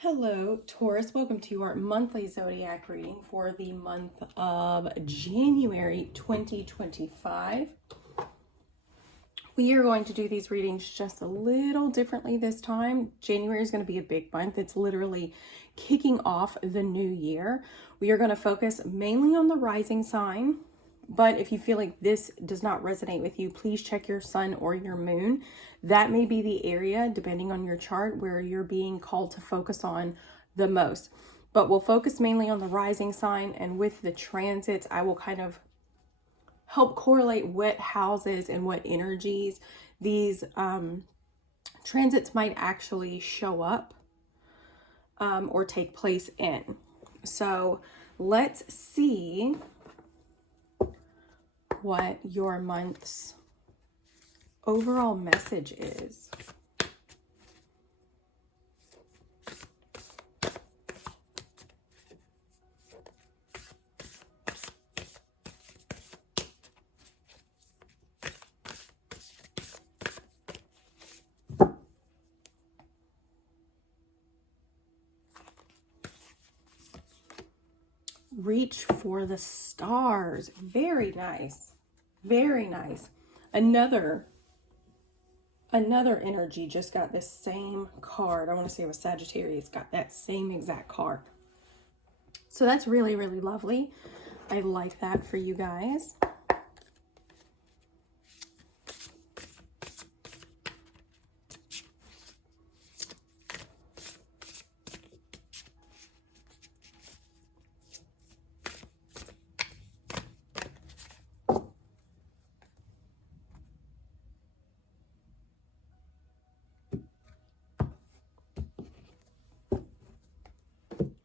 Hello, Taurus. Welcome to our monthly zodiac reading for the month of January 2025. We are going to do these readings just a little differently this time. January is going to be a big month. It's literally kicking off the new year. We are going to focus mainly on the rising sign. But if you feel like this does not resonate with you, please check your sun or your moon. That may be the area, depending on your chart, where you're being called to focus on the most. But we'll focus mainly on the rising sign, and with the transits, I will kind of help correlate what houses and what energies these transits might actually show up or take place in. So let's see what your month's overall message is. Reach for the stars. Very nice. Very nice. Another energy just got this same card. I want to say it was Sagittarius, got that same exact card. So that's really, really lovely. I like that for you guys.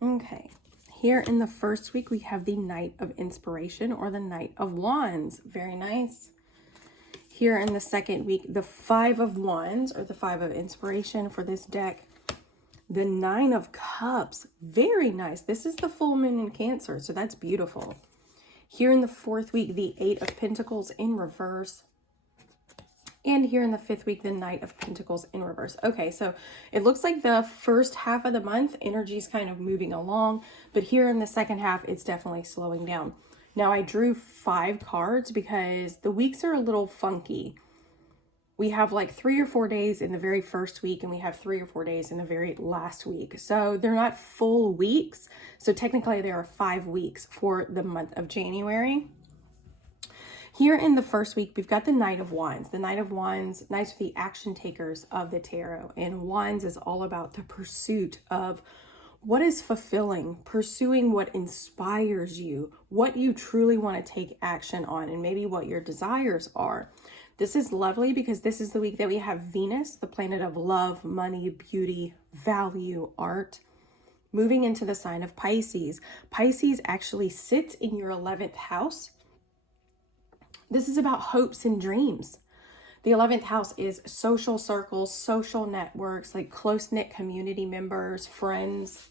Okay, here in the first week, we have the Knight of Inspiration or the Knight of Wands. Very nice. Here in the second week, the Five of Wands or the Five of Inspiration for this deck. The Nine of Cups. Very nice. This is the full moon in Cancer, so that's beautiful. Here in the fourth week, the Eight of Pentacles in reverse. And here in the fifth week, the Knight of Pentacles in reverse. Okay, so it looks like the first half of the month, energy is kind of moving along. But here in the second half, it's definitely slowing down. Now, I drew 5 cards because the weeks are a little funky. We have like 3 or 4 days in the very first week, and we have 3 or 4 days in the very last week. So they're not full weeks. So technically, there are 5 weeks for the month of January. Here in the first week, we've got the Knight of Wands. The Knight of Wands, Knights are the action takers of the tarot. And Wands is all about the pursuit of what is fulfilling, pursuing what inspires you, what you truly want to take action on, and maybe what your desires are. This is lovely because this is the week that we have Venus, the planet of love, money, beauty, value, art, moving into the sign of Pisces. Pisces actually sits in your 11th house. This is about hopes and dreams. The 11th house is social circles, social networks, like close-knit community members, friends.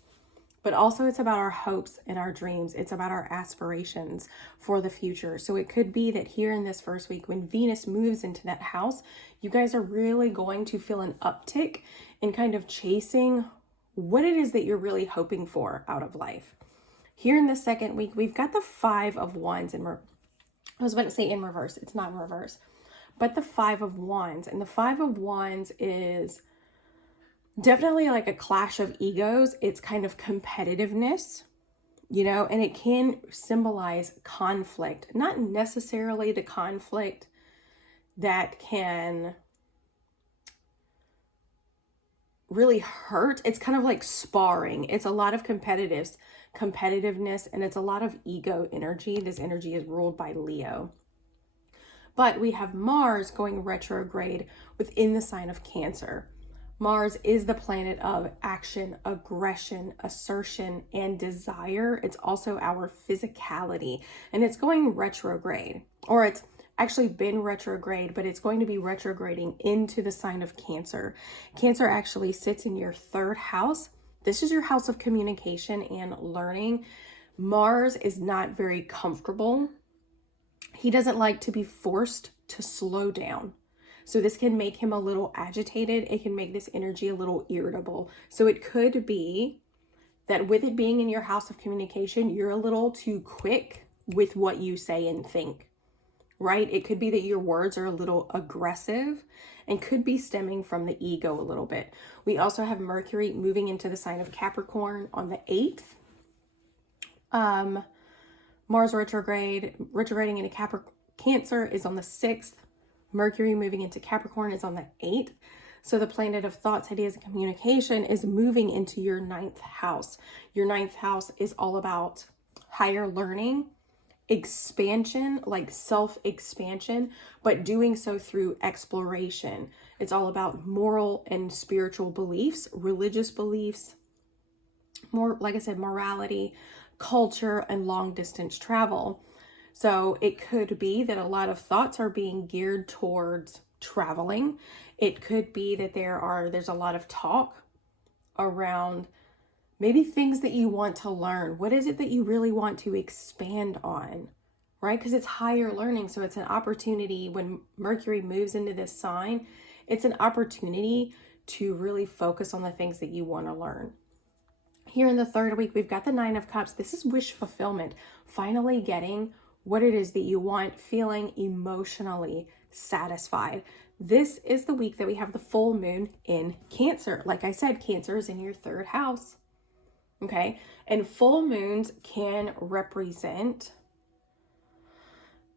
But also it's about our hopes and our dreams. It's about our aspirations for the future. So it could be that here in this first week, when Venus moves into that house, you guys are really going to feel an uptick in kind of chasing what it is that you're really hoping for out of life. Here in the second week, we've got the Five of Wands I was about to say in reverse. It's not in reverse. But the Five of Wands. And the Five of Wands is definitely like a clash of egos. It's kind of competitiveness, you know, and it can symbolize conflict. Not necessarily the conflict that can really hurt. It's kind of like sparring. It's a lot of competitiveness, and it's a lot of ego energy. This energy is ruled by Leo. But we have Mars going retrograde within the sign of Cancer. Mars is the planet of action, aggression, assertion, and desire. It's also our physicality, and it's going retrograde, or it's actually been retrograde, but it's going to be retrograding into the sign of Cancer. Cancer actually sits in your 3rd house. This is your house of communication and learning. Mars is not very comfortable. He doesn't like to be forced to slow down. So this can make him a little agitated. It can make this energy a little irritable. So it could be that with it being in your house of communication, you're a little too quick with what you say and think, right? It could be that your words are a little aggressive and could be stemming from the ego a little bit. We also have Mercury moving into the sign of Capricorn on the 8th. Mars retrograding into Cancer is on the 6th. Mercury moving into Capricorn is on the 8th. So the planet of thoughts, ideas, and communication is moving into your 9th house. Your 9th house is all about higher learning, expansion, like self-expansion, but doing so through exploration. It's all about moral and spiritual beliefs, religious beliefs, more, like I said, morality, culture, and long distance travel. So it could be that a lot of thoughts are being geared towards traveling. It could be that there's a lot of talk around maybe things that you want to learn. What is it that you really want to expand on, right? Because it's higher learning. So it's an opportunity when Mercury moves into this sign, it's an opportunity to really focus on the things that you want to learn. Here in the 3rd week, we've got the 9 of Cups. This is wish fulfillment, finally getting what it is that you want, feeling emotionally satisfied. This is the week that we have the full moon in Cancer. Like I said, Cancer is in your 3rd house. Okay. And full moons can represent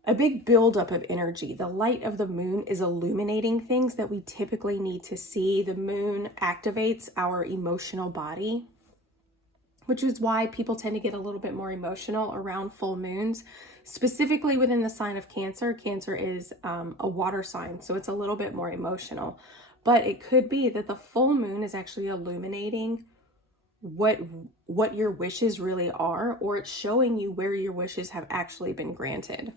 a big buildup of energy. The light of the moon is illuminating things that we typically need to see. The moon activates our emotional body, which is why people tend to get a little bit more emotional around full moons, specifically within the sign of Cancer. Cancer is a water sign, so it's a little bit more emotional. But it could be that the full moon is actually illuminating what your wishes really are, or it's showing you where your wishes have actually been granted.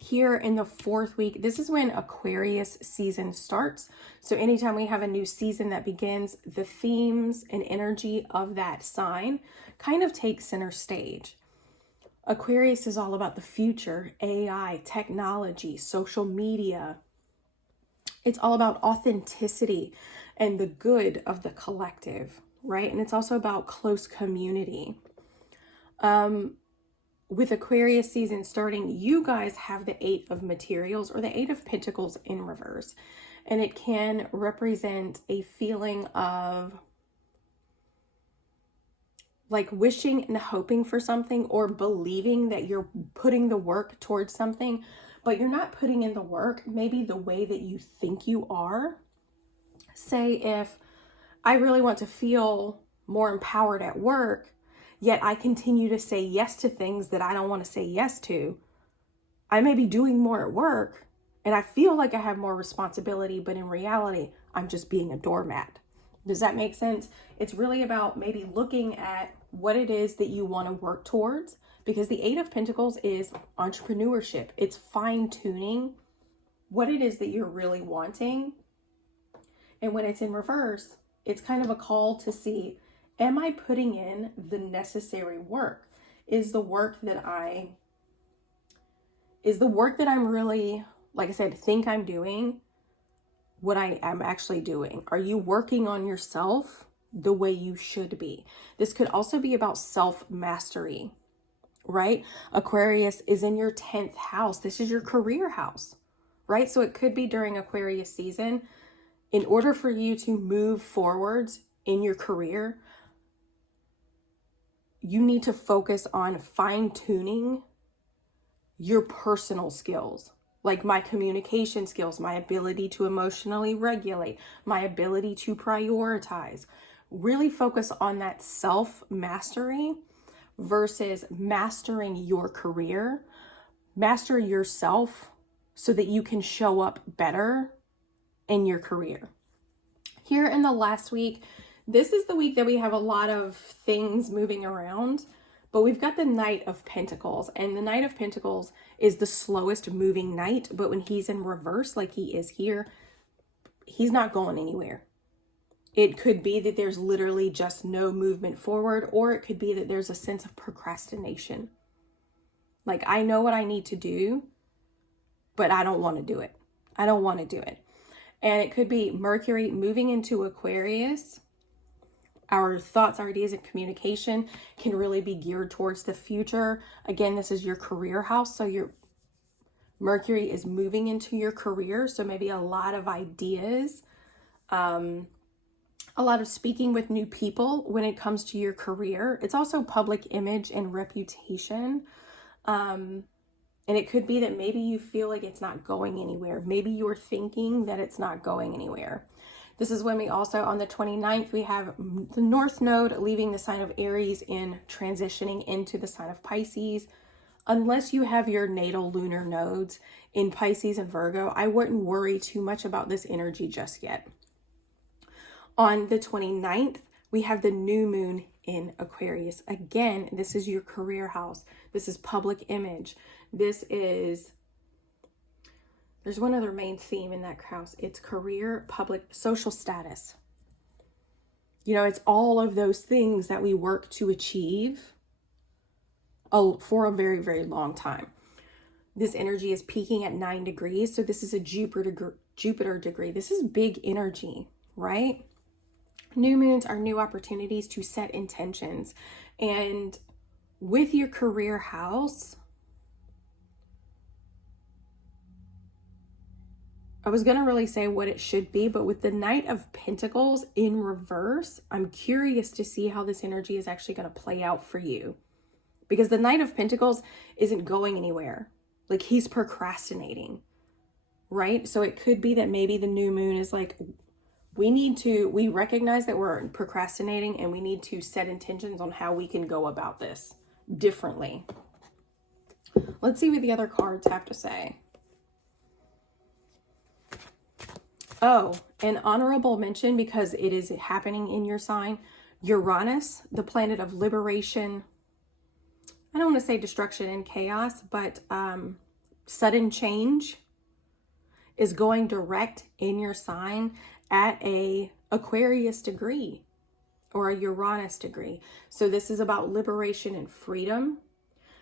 Here in the 4th week, this is when Aquarius season starts. So anytime we have a new season that begins, the themes and energy of that sign kind of take center stage. Aquarius is all about the future, AI, technology, social media. It's all about authenticity and the good of the collective, right? And it's also about close community. With Aquarius season starting, you guys have the 8 of materials, or the 8 of Pentacles in reverse. And it can represent a feeling of like wishing and hoping for something, or believing that you're putting the work towards something, but you're not putting in the work maybe the way that you think you are. Say if I really want to feel more empowered at work, yet I continue to say yes to things that I don't want to say yes to. I may be doing more at work and I feel like I have more responsibility, but in reality, I'm just being a doormat. Does that make sense? It's really about maybe looking at what it is that you want to work towards, because the 8 of Pentacles is entrepreneurship. It's fine-tuning what it is that you're really wanting. And when it's in reverse, it's kind of a call to see, am I putting in the necessary work? Is the work that I'm really, like I said, think I'm doing what I am actually doing? Are you working on yourself the way you should be? This could also be about self-mastery, right? Aquarius is in your 10th house. This is your career house, right? So it could be during Aquarius season, in order for you to move forwards in your career, you need to focus on fine-tuning your personal skills, like my communication skills, my ability to emotionally regulate, my ability to prioritize. Really focus on that self-mastery versus mastering your career. Master yourself so that you can show up better in your career. Here in the last week, this is the week that we have a lot of things moving around, but we've got the Knight of Pentacles, and the Knight of Pentacles is the slowest moving knight, but when he's in reverse, like he is here, he's not going anywhere. It could be that there's literally just no movement forward, or it could be that there's a sense of procrastination. Like, I know what I need to do, but I don't want to do it. I don't want to do it. And it could be Mercury moving into Aquarius. Our thoughts, ideas, and communication can really be geared towards the future. Again, this is your career house. So your Mercury is moving into your career. So maybe a lot of ideas, a lot of speaking with new people when it comes to your career. It's also public image and reputation. And it could be that maybe you feel like it's not going anywhere. Maybe you're thinking that it's not going anywhere. This is when we also, on the 29th, we have the North Node leaving the sign of Aries and transitioning into the sign of Pisces. Unless you have your natal lunar nodes in Pisces and Virgo, I wouldn't worry too much about this energy just yet. On the 29th, we have the new moon in Aquarius. Again, this is your career house. This is public image. There's one other main theme in that house. It's career, public, social status. You know, it's all of those things that we work to achieve for a very, very long time. This energy is peaking at 9 degrees. So this is a Jupiter degree. This is big energy, right? New moons are new opportunities to set intentions. And with your career house, I was going to really say what it should be, but with the Knight of Pentacles in reverse, I'm curious to see how this energy is actually going to play out for you. Because the Knight of Pentacles isn't going anywhere. Like, he's procrastinating, right? So it could be that maybe the new moon is like, we recognize that we're procrastinating and we need to set intentions on how we can go about this differently. Let's see what the other cards have to say. Oh, an honorable mention, because it is happening in your sign. Uranus, the planet of liberation. I don't want to say destruction and chaos, but sudden change is going direct in your sign at a Aquarius degree or a Uranus degree. So this is about liberation and freedom,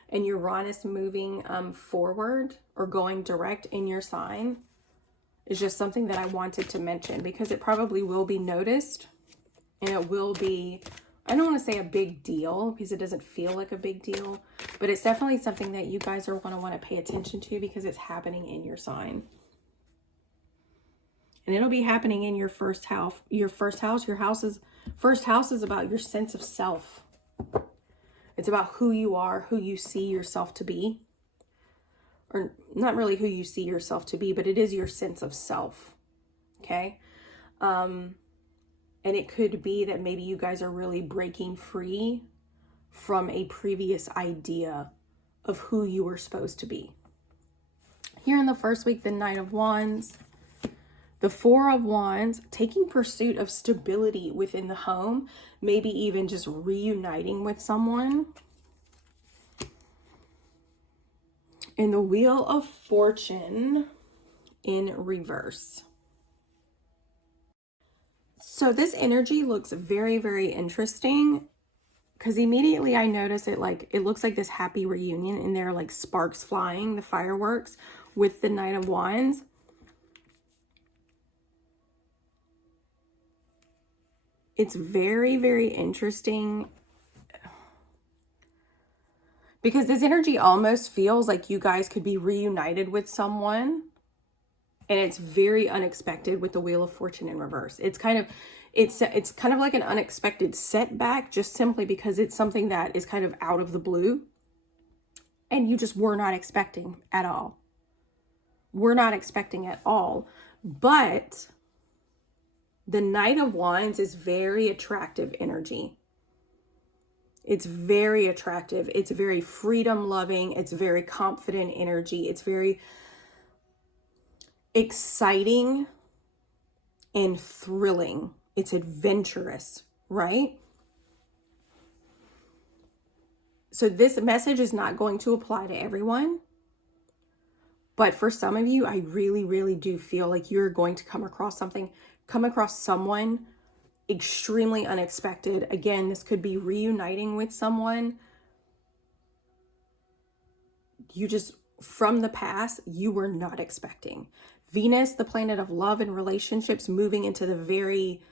and Uranus moving forward or going direct in your sign is just something that I wanted to mention, because it probably will be noticed, and it will be, I don't want to say a big deal because it doesn't feel like a big deal, but it's definitely something that you guys are going to want to pay attention to because it's happening in your sign. And it'll be happening in your first house. Your first house is about your sense of self. It's about who you are, who you see yourself to be. Or not really who you see yourself to be, but it is your sense of self. Okay? And it could be that maybe you guys are really breaking free from a previous idea of who you were supposed to be. Here in the first week, the Knight of Wands, the Four of Wands, taking pursuit of stability within the home, maybe even just reuniting with someone. And the Wheel of Fortune in reverse. So this energy looks very, very interesting, because immediately I notice it looks like this happy reunion, and there are like sparks flying, the fireworks with the Knight of Wands. It's very, very interesting, because this energy almost feels like you guys could be reunited with someone, and it's very unexpected with the Wheel of Fortune in reverse. It's kind of like an unexpected setback, just simply because it's something that is kind of out of the blue and you just were not expecting at all. We're not expecting at all. But the Knight of Wands is very attractive energy. It's very attractive. It's very freedom loving. It's very confident energy. It's very exciting and thrilling. It's adventurous, right? So this message is not going to apply to everyone. But for some of you, I really, really do feel like you're going to come across someone extremely unexpected. Again, this could be reuniting with someone you just, from the past, you were not expecting. Venus, the planet of love and relationships, moving into the very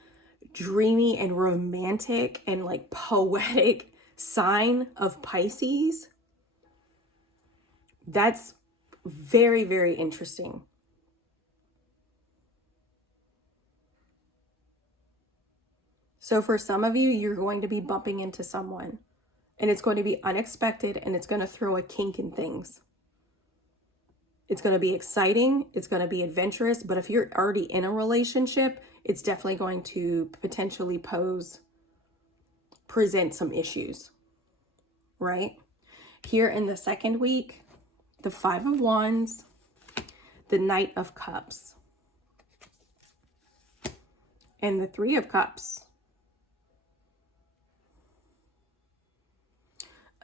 dreamy and romantic and like poetic sign of Pisces. That's very, very interesting. So for some of you, you're going to be bumping into someone, and it's going to be unexpected, and it's going to throw a kink in things. It's going to be exciting. It's going to be adventurous. But if you're already in a relationship, it's definitely going to potentially present some issues, right? Here in the second week, the Five of Wands, the Knight of Cups, and the Three of Cups.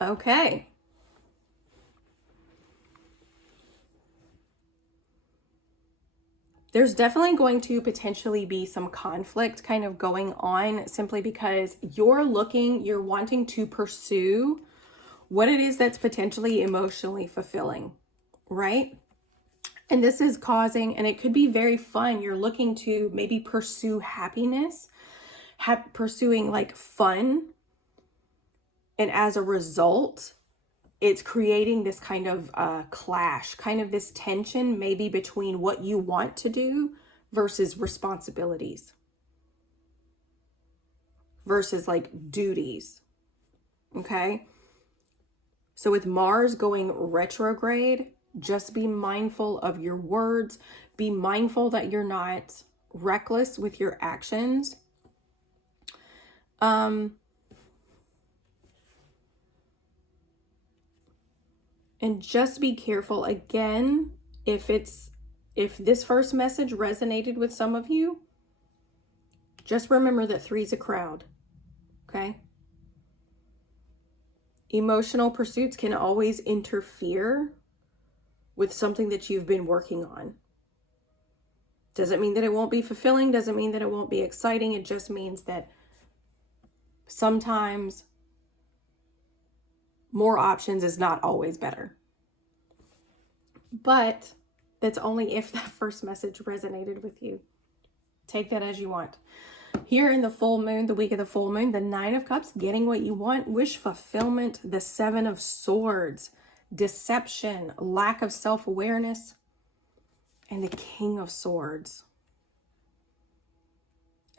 Okay. There's definitely going to potentially be some conflict kind of going on, simply because you're wanting to pursue what it is that's potentially emotionally fulfilling, right? And this is causing, and it could be very fun. You're looking to maybe pursue happiness, pursuing like fun. And as a result, it's creating this kind of clash, kind of this tension maybe between what you want to do versus responsibilities, versus like duties, okay? So with Mars going retrograde, just be mindful of your words. Be mindful that you're not reckless with your actions. And just be careful again, if this first message resonated with some of you, just remember that 3's a crowd, okay? Emotional pursuits can always interfere with something that you've been working on. Doesn't mean that it won't be fulfilling, doesn't mean that it won't be exciting. It just means that sometimes more options is not always better. But that's only if that first message resonated with you. Take that as you want. Here in the full moon, the week of the full moon, the Nine of Cups, getting what you want, wish fulfillment, the Seven of Swords, deception, lack of self-awareness, and the King of Swords.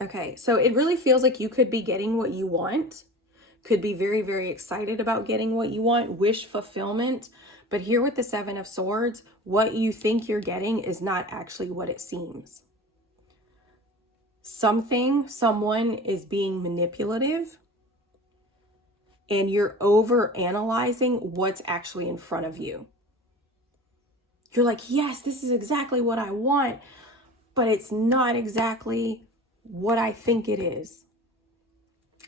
Okay, so it really feels like you could be getting what you want, could be very, very excited about getting what you want, wish fulfillment. But here with the Seven of Swords, what you think you're getting is not actually what it seems. Someone is being manipulative, and you're over analyzing what's actually in front of you. You're like, yes, this is exactly what I want, but it's not exactly what I think it is.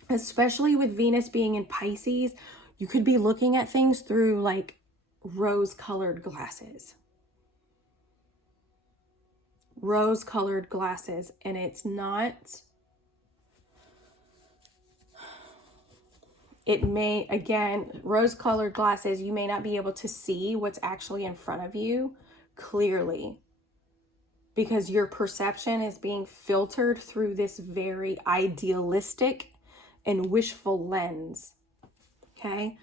Especially with Venus being in Pisces, you could be looking at things through like rose-colored glasses. Rose-colored glasses, and it's not... It may, again, rose-colored glasses, you may not be able to see what's actually in front of you clearly, because your perception is being filtered through this very idealistic and wishful lens, okay?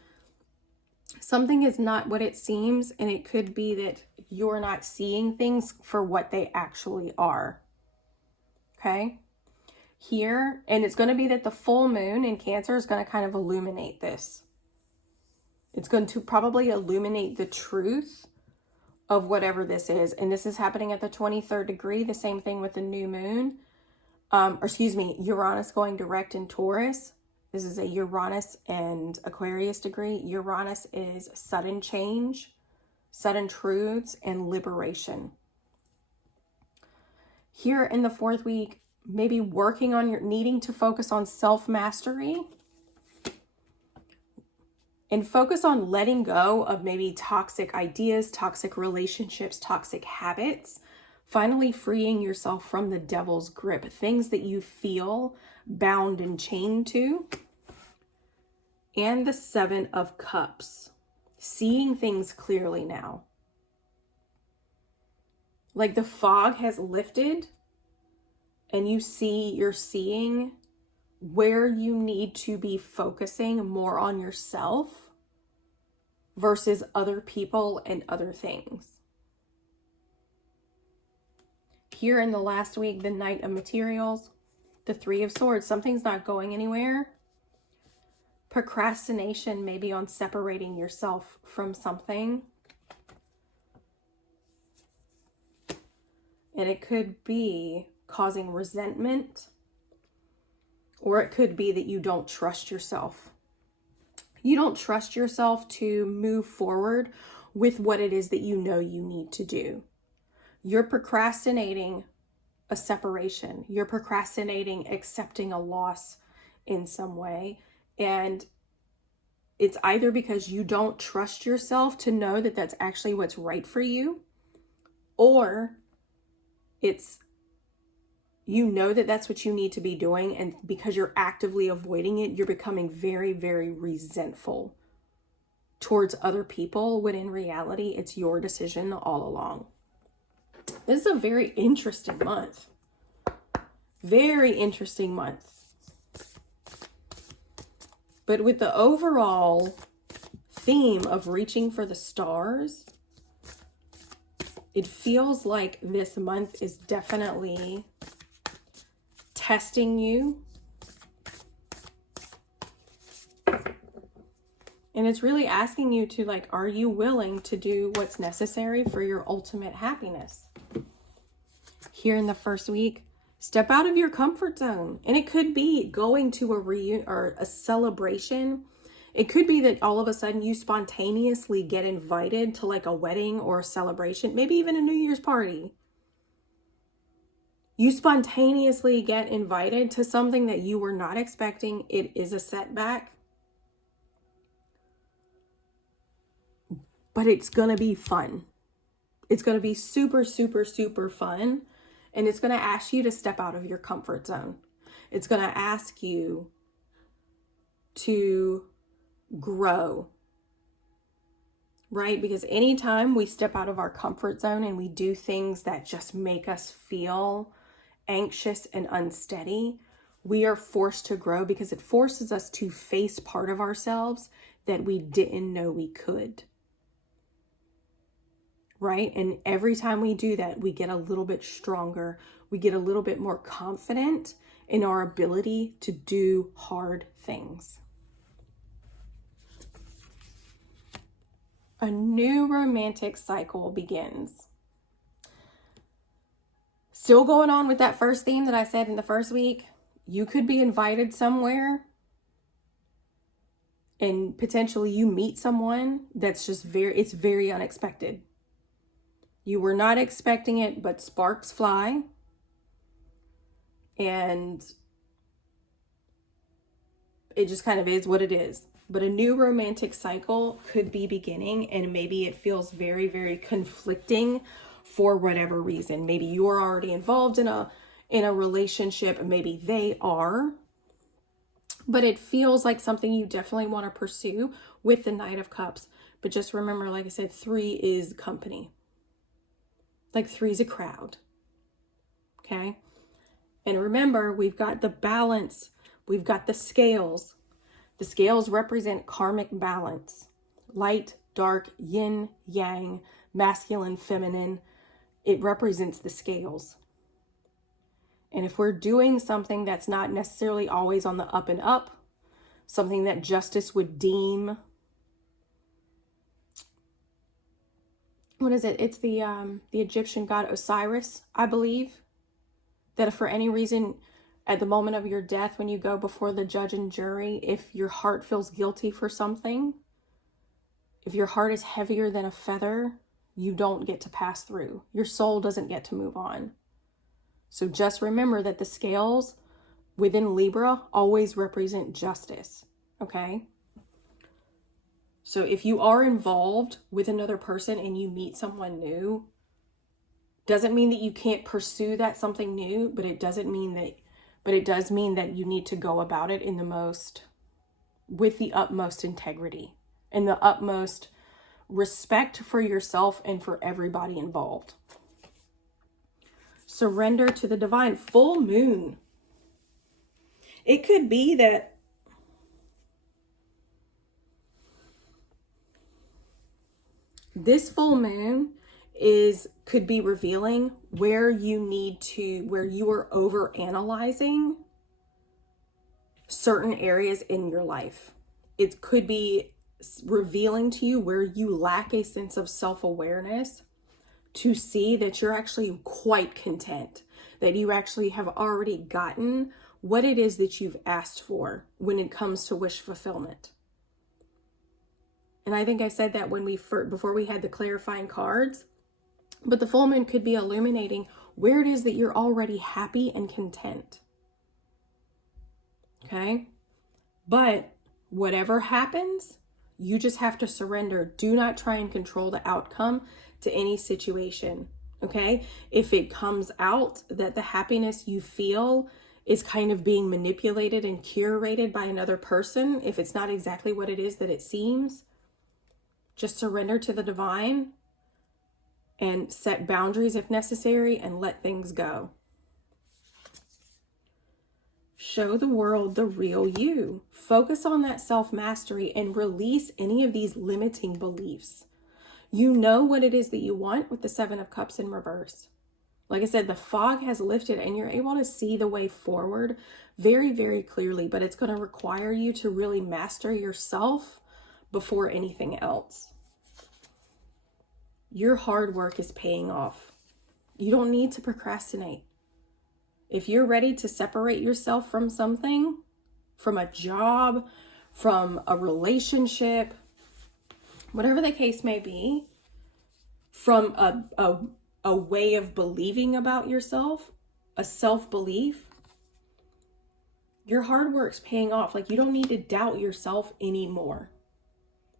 Something is not what it seems, and it could be that you're not seeing things for what they actually are, okay? Here, and it's going to be that the full moon in Cancer is going to kind of illuminate this. It's going to probably illuminate the truth of whatever this is. And this is happening at the 23rd degree, the same thing with the new moon. Uranus going direct in Taurus. This is a Uranus and Aquarius degree. Uranus is sudden change, sudden truths, and liberation. Here in the fourth week, maybe working on needing to focus on self-mastery and focus on letting go of maybe toxic ideas, toxic relationships, toxic habits, finally freeing yourself from the devil's grip, things that you feel bound and chained to. And the Seven of Cups, seeing things clearly now. Like the fog has lifted and you're seeing where you need to be focusing more on yourself versus other people and other things. Here in the last week, the Knight of Materials, the Three of Swords, something's not going anywhere. Procrastination maybe on separating yourself from something. And it could be causing resentment, or it could be that you don't trust yourself. You don't trust yourself to move forward with what it is that you know you need to do. You're procrastinating a separation. You're procrastinating accepting a loss in some way. And it's either because you don't trust yourself to know that that's actually what's right for you, or it's you know that that's what you need to be doing, and because you're actively avoiding it, you're becoming very, very resentful towards other people, when in reality, it's your decision all along. This is a very interesting month. Very interesting month. But with the overall theme of reaching for the stars, it feels like this month is definitely testing you. And it's really asking you to, like, are you willing to do what's necessary for your ultimate happiness? Here in the first week, step out of your comfort zone. And it could be going to a reunion or a celebration. It could be that all of a sudden you spontaneously get invited to like a wedding or a celebration, maybe even a New Year's party. You spontaneously get invited to something that you were not expecting. It is a setback, but it's going to be fun. It's going to be super, super, super fun. And it's going to ask you to step out of your comfort zone. It's going to ask you to grow, right? Because anytime we step out of our comfort zone and we do things that just make us feel anxious and unsteady, we are forced to grow, because it forces us to face part of ourselves that we didn't know we could. Right? And every time we do that, we get a little bit stronger. We get a little bit more confident in our ability to do hard things. A new romantic cycle begins. Still going on with that first theme that I said in the first week. You could be invited somewhere and potentially you meet someone that's just it's very unexpected. You were not expecting it, but sparks fly. And it just kind of is what it is. But a new romantic cycle could be beginning, and maybe it feels very, very conflicting for whatever reason. Maybe you're already involved in a relationship, maybe they are. But it feels like something you definitely want to pursue with the Knight of Cups. But just remember, like I said, 3 is company. Like 3 is a crowd. Okay? And remember, we've got the balance. We've got the scales. The scales represent karmic balance. Light, dark, yin, yang, masculine, feminine. It represents the scales. And if we're doing something that's not necessarily always on the up and up, something that justice would deem, what is it? It's the Egyptian god Osiris, I believe, that if for any reason at the moment of your death, when you go before the judge and jury, if your heart feels guilty for something, if your heart is heavier than a feather, you don't get to pass through. Your soul doesn't get to move on. So just remember that the scales within Libra always represent justice, okay? So if you are involved with another person and you meet someone new, doesn't mean that you can't pursue that something new, but it does mean that you need to go about it with the utmost integrity and the utmost respect for yourself and for everybody involved. Surrender to the divine. Full moon. It could be that this full moon could be revealing where where you are over analyzing certain areas in your life. It could be revealing to you where you lack a sense of self-awareness to see that you're actually quite content, that you actually have already gotten what it is that you've asked for when it comes to wish fulfillment. And I think I said that before we had the clarifying cards, but the full moon could be illuminating where it is that you're already happy and content. Okay? But whatever happens, you just have to surrender. Do not try and control the outcome to any situation. Okay? If it comes out that the happiness you feel is kind of being manipulated and curated by another person, if it's not exactly what it is that it seems, just surrender to the divine and set boundaries if necessary and let things go. Show the world the real you. Focus on that self-mastery and release any of these limiting beliefs. You know what it is that you want with the 7 of Cups in reverse. Like I said, the fog has lifted and you're able to see the way forward very, very clearly, but it's going to require you to really master yourself before anything else. Your hard work is paying off. You don't need to procrastinate. If you're ready to separate yourself from something, from a job, from a relationship, whatever the case may be, from a way of believing about yourself, a self-belief, your hard work's paying off. Like, you don't need to doubt yourself anymore.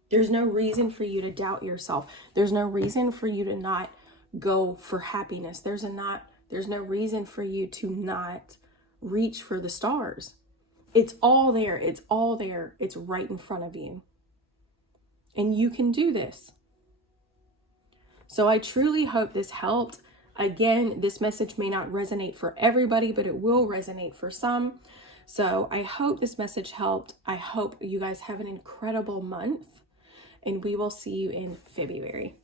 There's no reason for you to doubt yourself. There's no reason for you to not go for happiness. There's no reason for you to not reach for the stars. It's all there. It's all there. It's right in front of you. And you can do this. So I truly hope this helped. Again, this message may not resonate for everybody, but it will resonate for some. So I hope this message helped. I hope you guys have an incredible month. And we will see you in February.